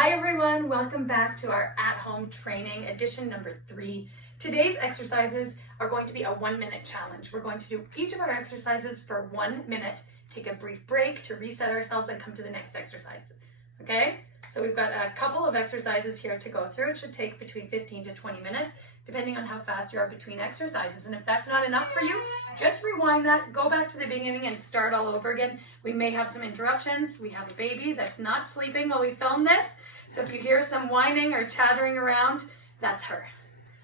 Hi everyone, welcome back to our at-home training edition number 3. Today's exercises are going to be a 1-minute challenge. We're going to do each of our exercises for 1 minute, take a brief break to reset ourselves and come to the next exercise. Okay, so we've got a couple of exercises here to go through. It should take between 15 to 20 minutes, depending on how fast you are between exercises. And if that's not enough for you, just rewind that, go back to the beginning and start all over again. We may have some interruptions. We have a baby that's not sleeping while we film this. So if you hear some whining or chattering around, that's her.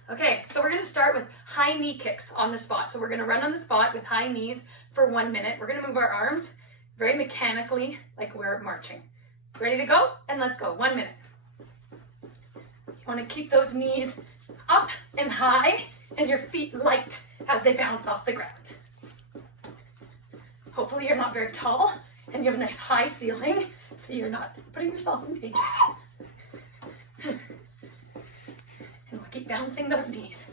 Okay, so we're gonna start with high knee kicks on the spot. So we're gonna run on the spot with high knees for 1 minute. We're gonna move our arms very mechanically, like we're marching. Ready to go? And let's go, 1 minute. You wanna keep those knees up and high and your feet light as they bounce off the ground. Hopefully you're not very tall and you have a nice high ceiling so you're not putting yourself in danger. And we'll keep bouncing those knees.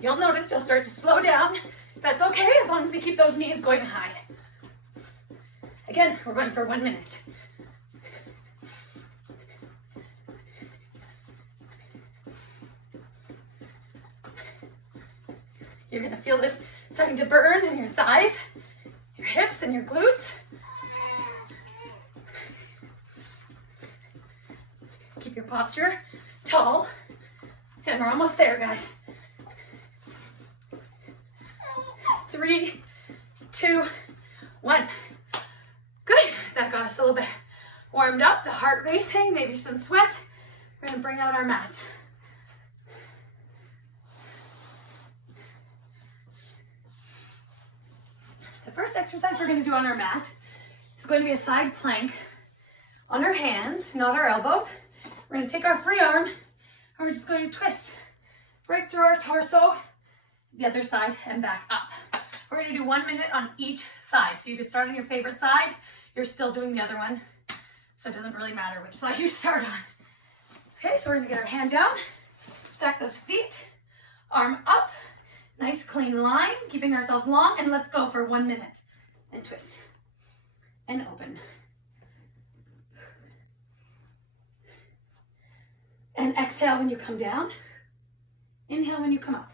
You'll notice you'll start to slow down. That's okay as long as we keep those knees going high. Again, we're going for 1 minute. You're gonna feel this starting to burn in your thighs, your hips, and your glutes. Keep your posture tall. And we're almost there, guys. 3, 2, 1. Good. That got us a little bit warmed up, the heart racing, maybe some sweat. We're gonna bring out our mats. The first exercise we're going to do on our mat is going to be a side plank on our hands, not our elbows. We're going to take our free arm and we're just going to twist right through our torso, the other side and back up. We're going to do 1 minute on each side. So you can start on your favorite side. You're still doing the other one. So it doesn't really matter which side you start on. Okay, so we're going to get our hand down, stack those feet, arm up. Nice clean line, keeping ourselves long, and let's go for 1 minute. And twist. And open. And exhale when you come down. Inhale when you come up.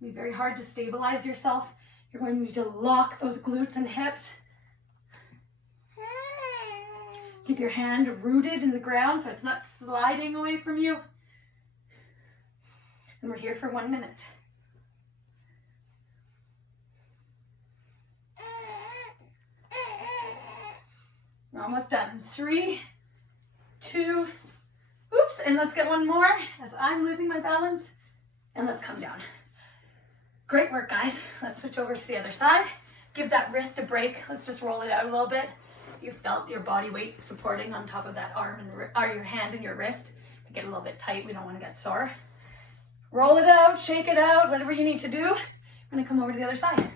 Be very hard to stabilize yourself. You're going to need to lock those glutes and hips. Keep your hand rooted in the ground so it's not sliding away from you. And we're here for 1 minute. We're almost done. 3, 2, oops, and let's get one more as I'm losing my balance. And let's come down. Great work, guys. Let's switch over to the other side. Give that wrist a break. Let's just roll it out a little bit. You felt your body weight supporting on top of that arm and or your hand and your wrist. Get a little bit tight. We don't want to get sore. Roll it out, shake it out, whatever you need to do. I'm going to come over to the other side.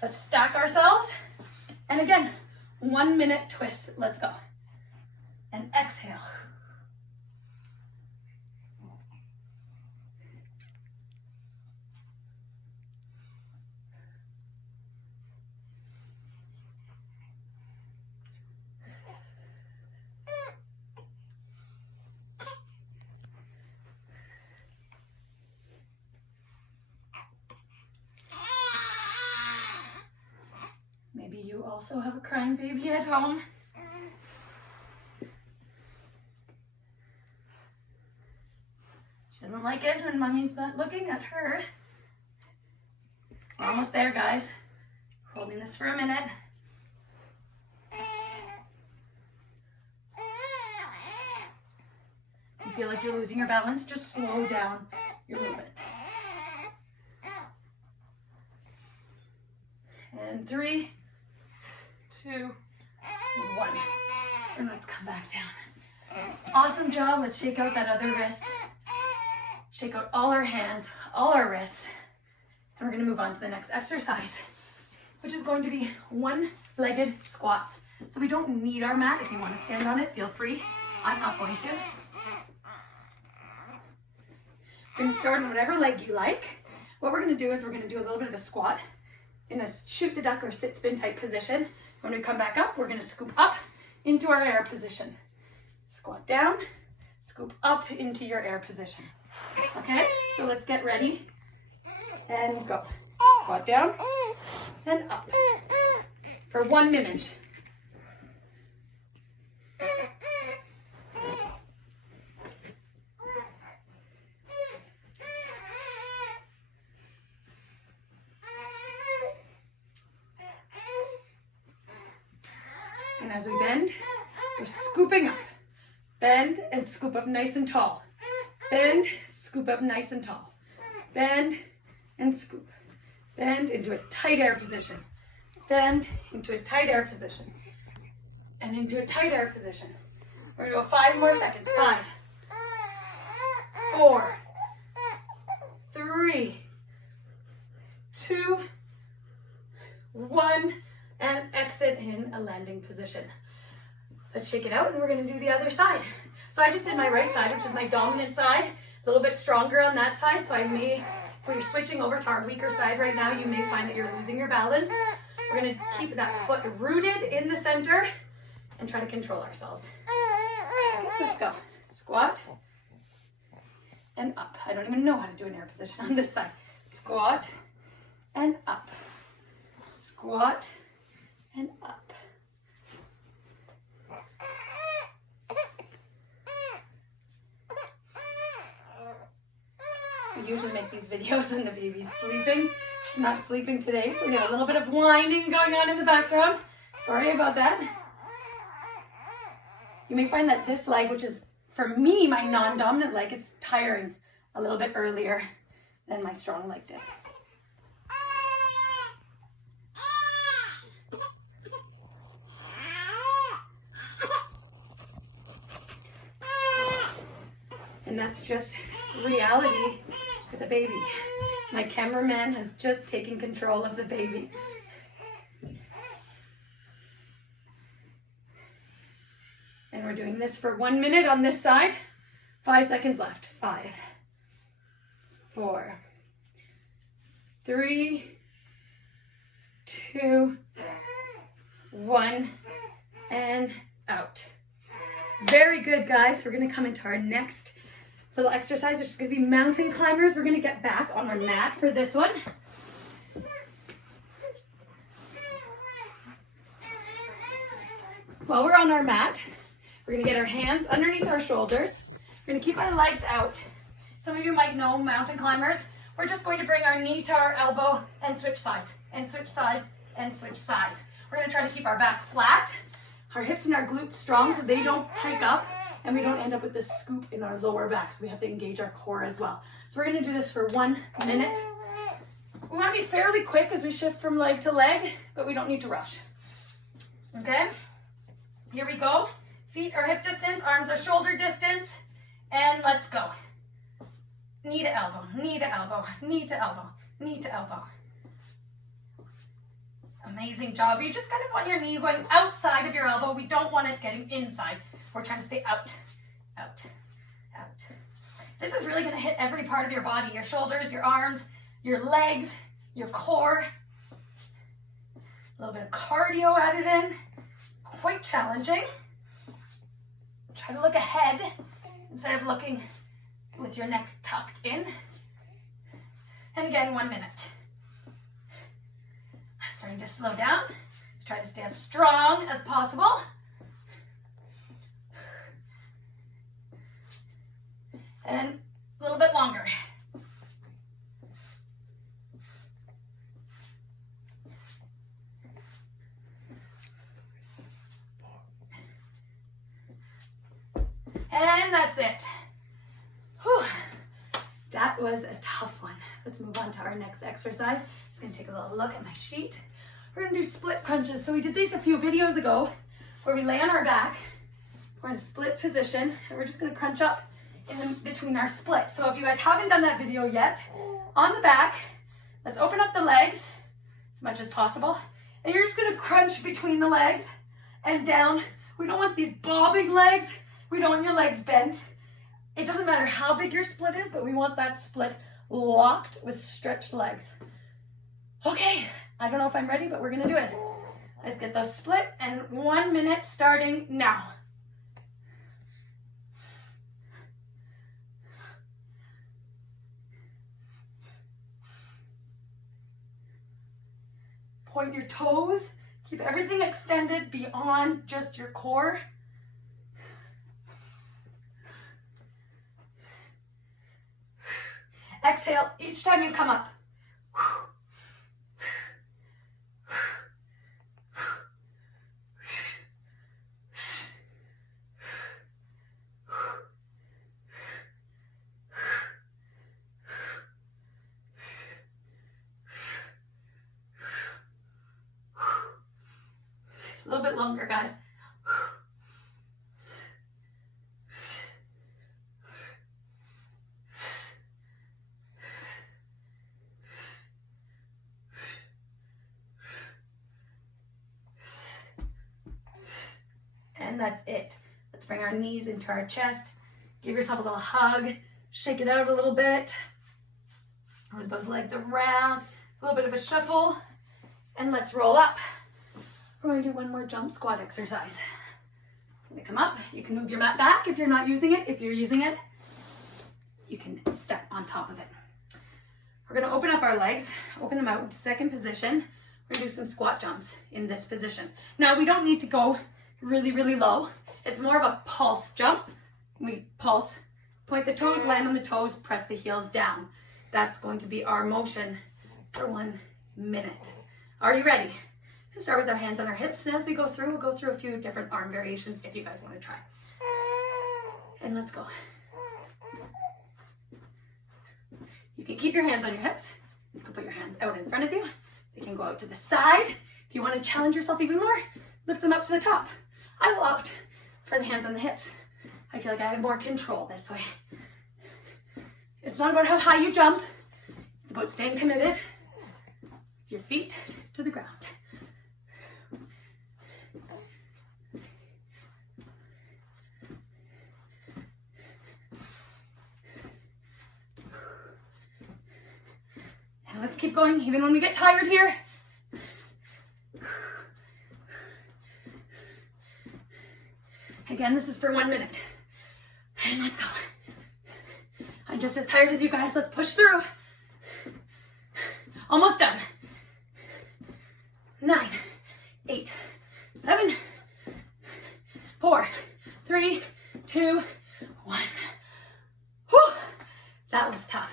Let's stack ourselves. And again, 1 minute twist. Let's go. And exhale. Maybe you also have a crying baby at home. She doesn't like it when mommy's not looking at her. We're almost there, guys. Holding this for a minute. You feel like you're losing your balance, just slow down your movement. And 3, 2, 1. And let's come back down. Awesome job. Let's shake out that other wrist. Shake out all our hands, all our wrists. And we're going to move on to the next exercise, which is going to be one-legged squats. So we don't need our mat. If you want to stand on it, feel free. I'm not going to. We're going to start on whatever leg you like. What we're going to do is we're going to do a little bit of a squat in a shoot the duck or sit spin type position. When we come back up, we're going to scoop up into our air position. Squat down, scoop up into your air position. Okay, so let's get ready and go. Squat down and up for 1 minute. And as we bend, we're scooping up. Bend and scoop up nice and tall. Bend, scoop up nice and tall. Bend and scoop. Bend into a tight air position. Bend into a tight air position. And into a tight air position. We're gonna go 5 more seconds. 5, 4, 3, 2, 1, and exit in a landing position. Let's shake it out and we're gonna do the other side. So I just did my right side, which is my dominant side. It's a little bit stronger on that side, so I may, if you're switching over to our weaker side right now, you may find that you're losing your balance. We're gonna keep that foot rooted in the center and try to control ourselves. Okay, let's go. Squat and up. I don't even know how to do an air position on this side. Squat and up. Squat and up. I usually make these videos when the baby's sleeping. She's not sleeping today, so we got a little bit of whining going on in the background. Sorry about that. You may find that this leg, which is for me my non-dominant leg, it's tiring a little bit earlier than my strong leg did. And that's just reality for the baby. My cameraman has just taken control of the baby. And we're doing this for 1 minute on this side. 5 seconds left. 5, 4, 3, 2, 1, and out. Very good, guys. We're gonna come into our next little exercise, which is gonna be mountain climbers. We're gonna get back on our mat for this one. While we're on our mat, we're gonna get our hands underneath our shoulders. We're gonna keep our legs out. Some of you might know mountain climbers. We're just going to bring our knee to our elbow and switch sides, and switch sides, and switch sides. We're gonna try to keep our back flat, our hips and our glutes strong so they don't hike up, and we don't end up with this scoop in our lower back, so we have to engage our core as well. So we're gonna do this for 1 minute. We wanna be fairly quick as we shift from leg to leg, but we don't need to rush. Okay? Here we go. Feet are hip distance, arms are shoulder distance, and let's go. Knee to elbow, knee to elbow, knee to elbow, knee to elbow. Amazing job. You just kind of want your knee going outside of your elbow. We don't want it getting inside. We're trying to stay out, out, out. This is really gonna hit every part of your body, your shoulders, your arms, your legs, your core. A little bit of cardio added in. Quite challenging. Try to look ahead instead of looking with your neck tucked in. And again, 1 minute. I'm starting to slow down. Try to stay as strong as possible. And a little bit longer. And that's it. Whew. That was a tough one. Let's move on to our next exercise. Just gonna take a little look at my sheet. We're gonna do split crunches. So we did these a few videos ago where we lay on our back. We're in a split position and we're just gonna crunch up in between our splits. So if you guys haven't done that video yet, on the back, let's open up the legs as much as possible And you're just gonna crunch between the legs and down. We don't want these bobbing legs. We don't want your legs bent. It doesn't matter how big your split is, but we want that split locked with stretched legs. Okay, I don't know if I'm ready, but we're gonna do it. Let's get those split, and 1 minute starting now. Point your toes. Keep everything extended beyond just your core. Exhale each time you come up. A little bit longer, guys. And that's it. Let's bring our knees into our chest. Give yourself a little hug. Shake it out a little bit. Move those legs around. A little bit of a shuffle. And let's roll up. We're going to do one more jump squat exercise. You're gonna come up. You can move your mat back if you're not using it. If you're using it, you can step on top of it. We're gonna open up our legs, open them out into second position. We're gonna do some squat jumps in this position. Now, we don't need to go really, really low. It's more of a pulse jump. We pulse, point the toes, land on the toes, press the heels down. That's going to be our motion for 1 minute. Are you ready? We'll start with our hands on our hips, and as we go through, we'll go through a few different arm variations if you guys want to try. And let's go. You can keep your hands on your hips. You can put your hands out in front of you. They can go out to the side. If you want to challenge yourself even more, lift them up to the top. I will opt for the hands on the hips. I feel like I have more control this way. It's not about how high you jump. It's about staying committed with your feet to the ground. And let's keep going even when we get tired here. Again, this is for 1 minute. And let's go. I'm just as tired as you guys. Let's push through. Almost done. 9, 8, 7, 4, 3, 2, 1. Whew, that was tough.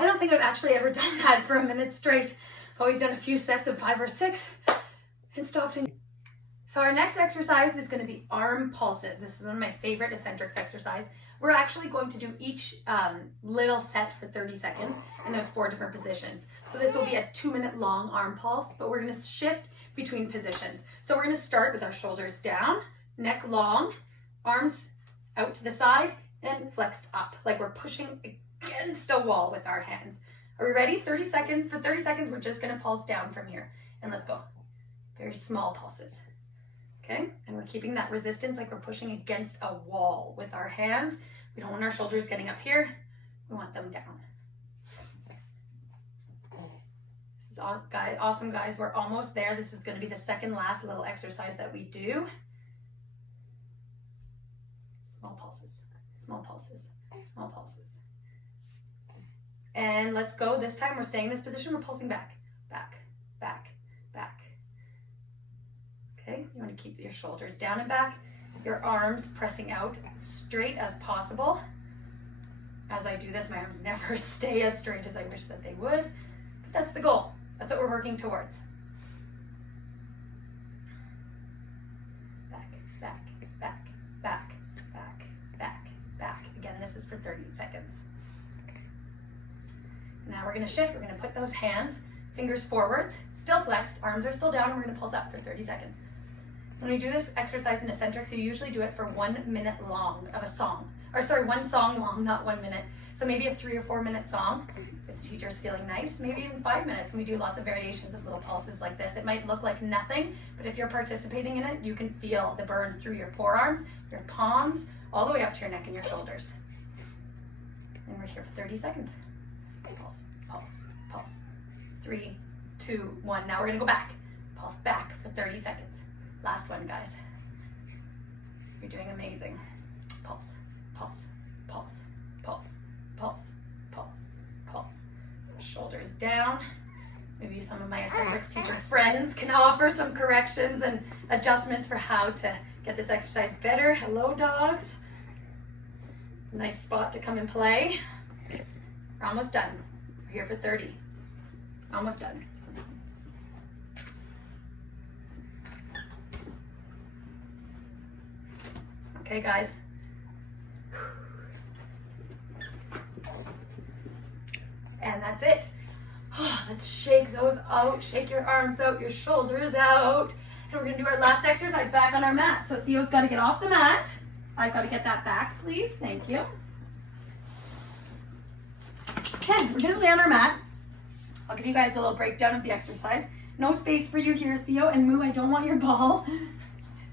I don't think I've actually ever done that for a minute straight. I've always done a few sets of 5 or 6 and stopped. So our next exercise is going to be arm pulses. This is one of my favorite eccentrics exercise. We're actually going to do each little set for 30 seconds, and there's 4 different positions. So this will be a 2-minute long arm pulse, but we're going to shift between positions. So we're going to start with our shoulders down, neck long, arms out to the side, and flexed up, like we're pushing against a wall with our hands. Are we ready? 30 seconds. For 30 seconds, we're just going to pulse down from here. And let's go. Very small pulses. Okay, and we're keeping that resistance like we're pushing against a wall with our hands. We don't want our shoulders getting up here. We want them down. This is awesome, guys. We're almost there. This is going to be the second last little exercise that we do. Small pulses, small pulses, small pulses. And let's go. This time we're staying in this position. We're pulsing back, back, back, back. Okay, you want to keep your shoulders down and back, your arms pressing out straight as possible. As I do this, my arms never stay as straight as I wish that they would, but that's the goal. That's what we're working towards. Back, back, back, back, back, back, back. Again, this is for 30 seconds. Now we're going to shift. We're going to put those hands, fingers forwards, still flexed, arms are still down, and we're going to pulse up for 30 seconds. When we do this exercise in eccentrics, you usually do it for 1 minute long of a song. one song long, not 1 minute. So maybe a 3 or 4 minute song if the teacher's feeling nice, maybe even 5 minutes. And we do lots of variations of little pulses like this. It might look like nothing, but if you're participating in it, you can feel the burn through your forearms, your palms, all the way up to your neck and your shoulders. And we're here for 30 seconds. Pulse, pulse, pulse. 3, 2, 1. Now we're gonna go back. Pulse back for 30 seconds. Last one, guys. You're doing amazing. Pulse, pulse, pulse, pulse, pulse, pulse, pulse. Shoulders down. Maybe some of my eccentrics teacher friends can offer some corrections and adjustments for how to get this exercise better. Hello, dogs. Nice spot to come and play. We're almost done. We're here for 30. Almost done. Okay, guys. And that's it. Oh, let's shake those out. Shake your arms out, your shoulders out. And we're gonna do our last exercise back on our mat. So Theo's gotta get off the mat. I've gotta get that back, please. Thank you. Okay, we're gonna lay on our mat. I'll give you guys a little breakdown of the exercise. No space for you here, Theo, and Moo, I don't want your ball.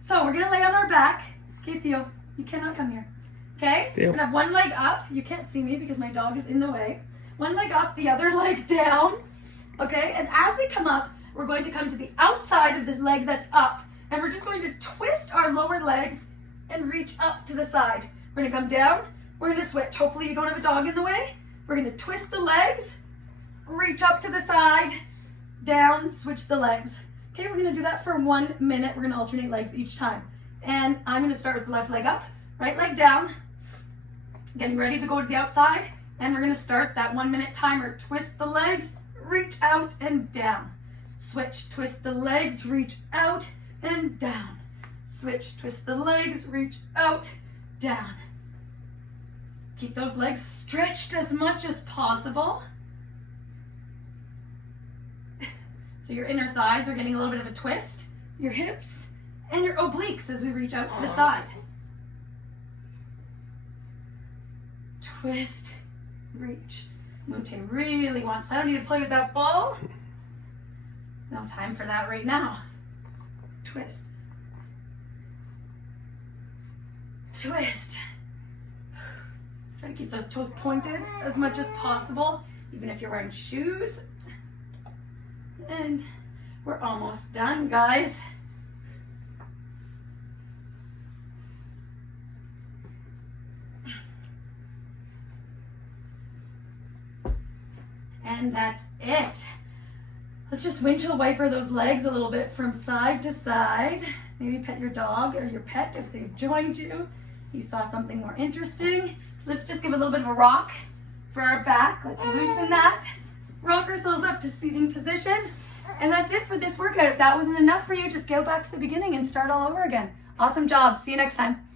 So we're gonna lay on our back. Okay, Theo, you cannot come here. Okay? Theo. We're gonna have one leg up. You can't see me because my dog is in the way. One leg up, the other leg down. Okay, and as we come up, we're going to come to the outside of this leg that's up, and we're just going to twist our lower legs and reach up to the side. We're gonna come down, we're gonna switch. Hopefully you don't have a dog in the way. We're gonna twist the legs, reach up to the side, down, switch the legs. Okay, we're gonna do that for 1 minute. We're gonna alternate legs each time. And I'm gonna start with the left leg up, right leg down, getting ready to go to the outside, and we're gonna start that 1 minute timer. Twist the legs, reach out and down. Switch, twist the legs, reach out and down. Switch, twist the legs, reach out, down. Keep those legs stretched as much as possible. So your inner thighs are getting a little bit of a twist, your hips, and your obliques as we reach out to the side. Twist, reach. Mootin really wants, I don't need to play with that ball. No time for that right now. Twist. Twist. Try to keep those toes pointed as much as possible, even if you're wearing shoes. And we're almost done, guys. And that's it. Let's just windshield wiper those legs a little bit from side to side. Maybe pet your dog or your pet if they've joined you. You saw something more interesting. Let's just give a little bit of a rock for our back. Let's loosen that. Rock ourselves up to seating position. And that's it for this workout. If that wasn't enough for you, just go back to the beginning and start all over again. Awesome job. See you next time.